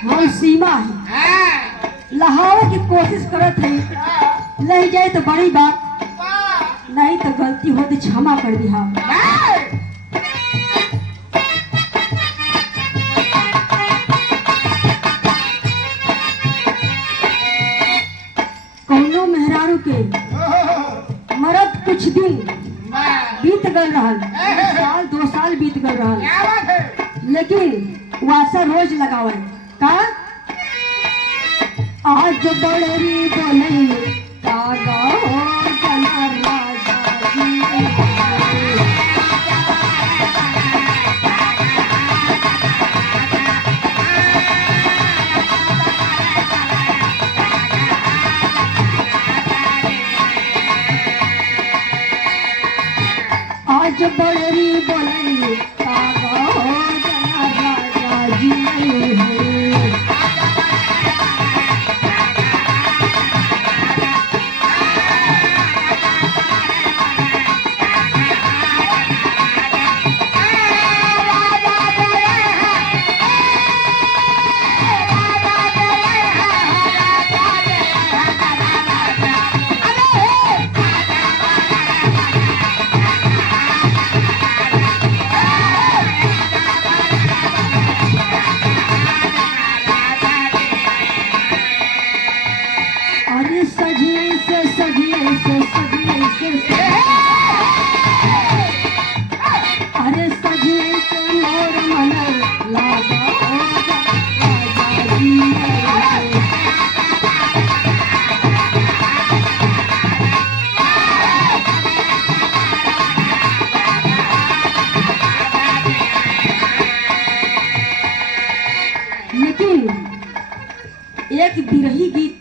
हम सीमा है लहावे की कोशिश करत है। नहीं जाए तो बड़ी बात, नहीं तो गलती हो तो क्षमा कर दिया। कौनो मेहरारू के मरद कुछ दिन बीत गल रहल, साल 2 साल बीत गल रहल, लेकिन वासा रोज लगावे का आज बड़री बोले कागा हो जना राजा जी। आज बड़री बोले कागा हो जना राजा जी। अरे सजिए से सजिए से सजिए से अरे सजिए से मोर मन लागा हो राजा जी। लेकिन एक बिरही गीत